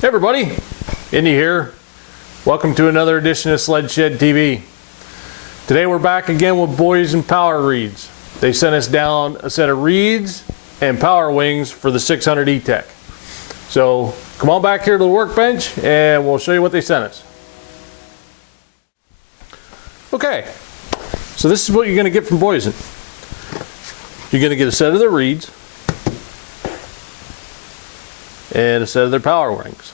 Hey everybody, Indy here. Welcome to another edition of Sled Shed TV. Today we're back again with Boyesen power reeds. They sent us down a set of reeds and power wings for the 600 Etec. So come on back here to the workbench and we'll show you what they sent us. Okay, so this is what you're going to get from Boyesen. You're going to get a set of their reeds and a set of their power wings,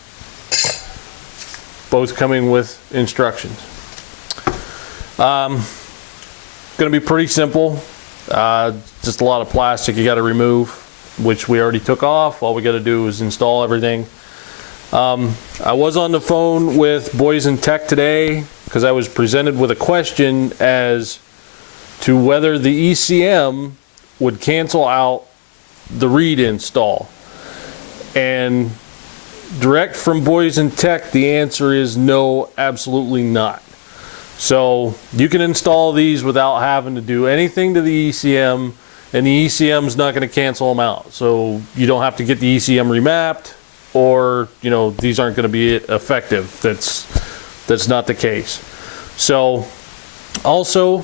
both coming with instructions. Going to be pretty simple, just a lot of plastic you got to remove, which we already took off. All we got to do is install everything. I was on the phone with Boyesen2 today because I was presented with a question as to whether the ECM would cancel out the reed install. And direct from Boyesen2, the answer is no, absolutely not. So you can install these without having to do anything to the ECM, and the ECM is not going to cancel them out. So you don't have to get the ECM remapped, or these aren't going to be effective. That's not the case. So also,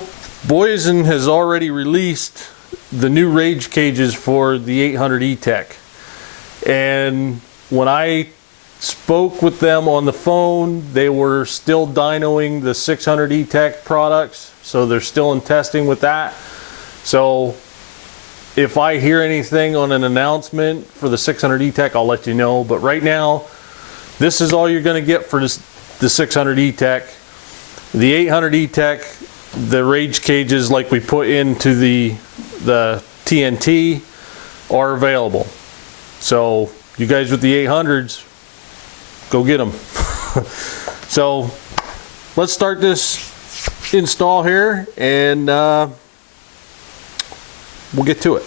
Boyesen has already released the new rage cages for the 800 Etec. And when I spoke with them on the phone, they were still dynoing the 600 Etec products, so they're still in testing with that. So if I hear anything on an announcement for the 600 Etec, I'll let you know. But right now, this is all you're going to get for the 600 Etec. The 800 Etec, the rage cages like we put into the TNT are available. So you guys with the 800s, go get them. So let's start this install here and we'll get to it.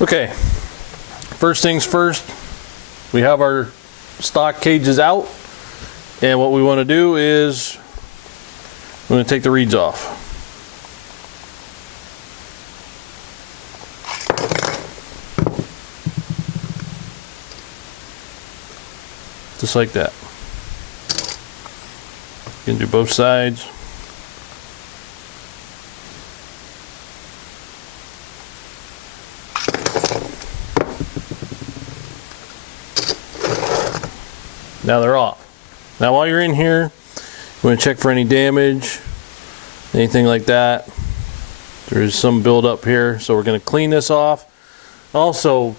Okay, first things first, we have our stock cages out, and what we want to do is we're going to take the reeds off. Just like that. You can do both sides. Now they're off. Now while you're in here, you want to check for any damage, anything like that. There's some buildup here, so we're going to clean this off. Also,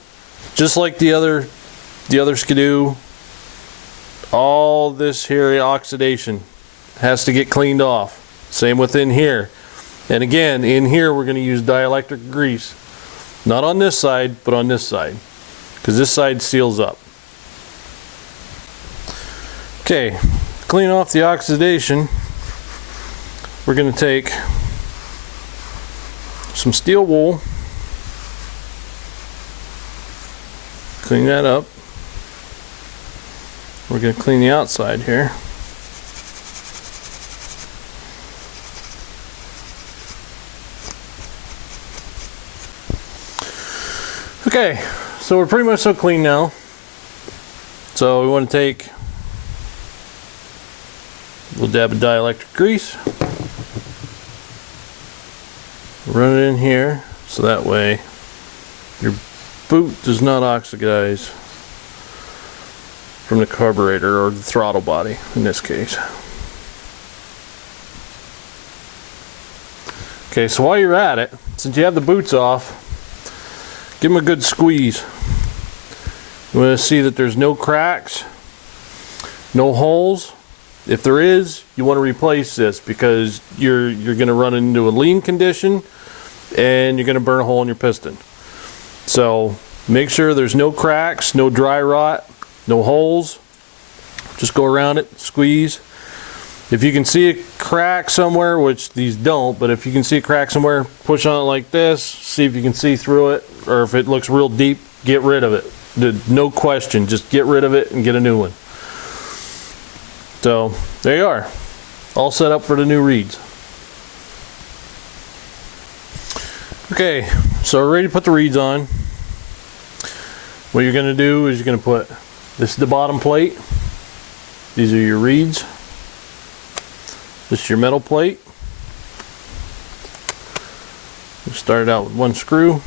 just like the other skidoo, all this here oxidation has to get cleaned off. Same within here. And again, in here we're going to use dielectric grease. Not on this side, but on this side, because this side seals up. Okay, clean off the oxidation. We're going to take some steel wool, clean that up. We're going to clean the outside here. Okay, so we're pretty much so clean now. So we want to take a little dab of dielectric grease, run it in here so that way your boot does not oxidize from the carburetor or the throttle body in this case. Okay, so while you're at it, since you have the boots off, give them a good squeeze. You want to see that there's no cracks, no holes. If there is, you want to replace this because you're going to run into a lean condition and you're going to burn a hole in your piston. So make sure there's no cracks, no dry rot, no holes. Just go around it, squeeze. If you can see a crack somewhere, which these don't, but if you can see a crack somewhere, push on it like this, see if you can see through it, or if it looks real deep, get rid of it. No question, just get rid of it and get a new one. So there you are, all set up for the new reeds. Okay, so we're ready to put the reeds on. What you're going to do is you're going to put, this is the bottom plate. These are your reeds. This is your metal plate. We'll start it out with one screw.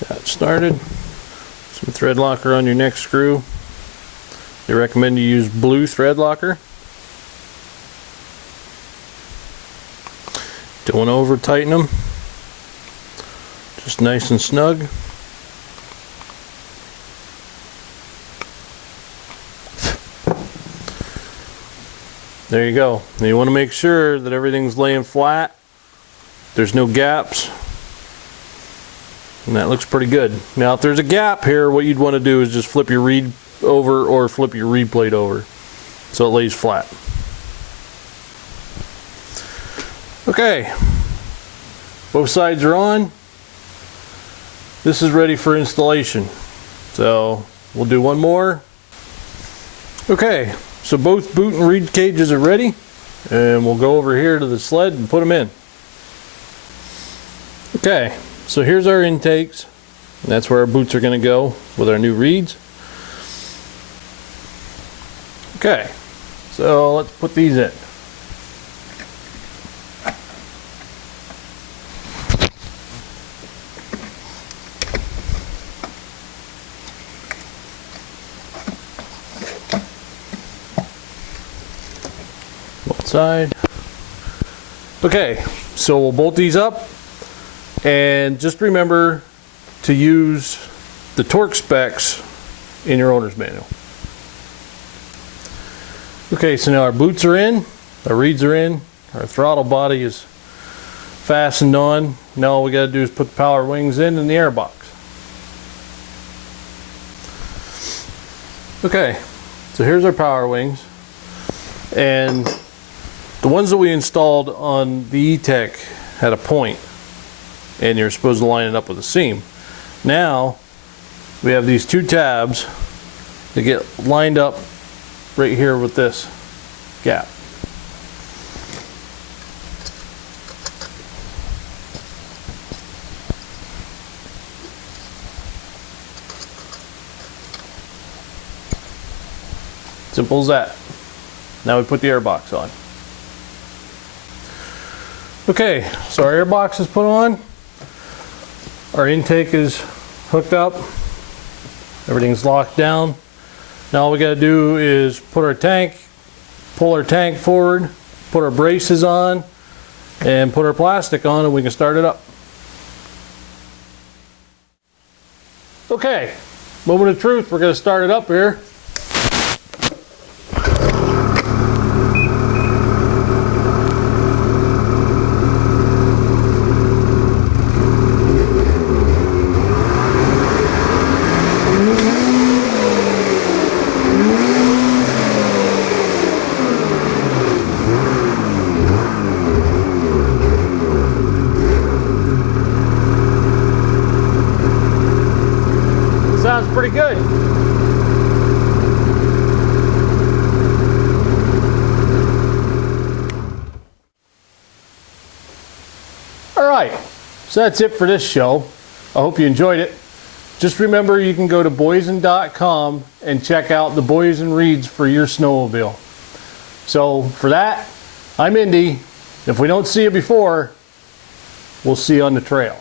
Get that started. Some thread locker on your next screw. They recommend you use blue thread locker. Don't want to over tighten them. Just nice and snug. There you go. Now you want to make sure that everything's laying flat. There's no gaps. And that looks pretty good. Now if there's a gap here, what you'd want to do is just flip your reed over or flip your reed plate over so it lays flat. Okay, both sides are on. This is ready for installation. So we'll do one more. Okay, so both boot and reed cages are ready, and we'll go over here to the sled and put them in. Okay, so here's our intakes. And that's where our boots are going to go with our new reeds. Okay, so let's put these in. Both side. Okay, so we'll bolt these up, and just remember to use the torque specs in your owner's manual. Okay, so now our boots are in, our reeds are in, our throttle body is fastened on. Now all we got to do is put the power wings in and the air box. Okay, so here's our power wings, and the ones that we installed on the Etec had a point, and you're supposed to line it up with a seam. Now we have these two tabs that get lined up right here with this gap. Simple as that. Now we put the air box on. Okay, so our air box is put on. Our intake is hooked up. Everything's locked down. Now all we got to do is put our tank, pull our tank forward, put our braces on, and put our plastic on, and we can start it up. Okay, moment of truth, we're going to start it up here. Sounds pretty good. All right, so that's it for this show. I hope you enjoyed it. Just remember, you can go to Boyesen.com and check out the Boyesen reeds for your snowmobile. So for that, I'm Indy. If we don't see you before, we'll see you on the trail.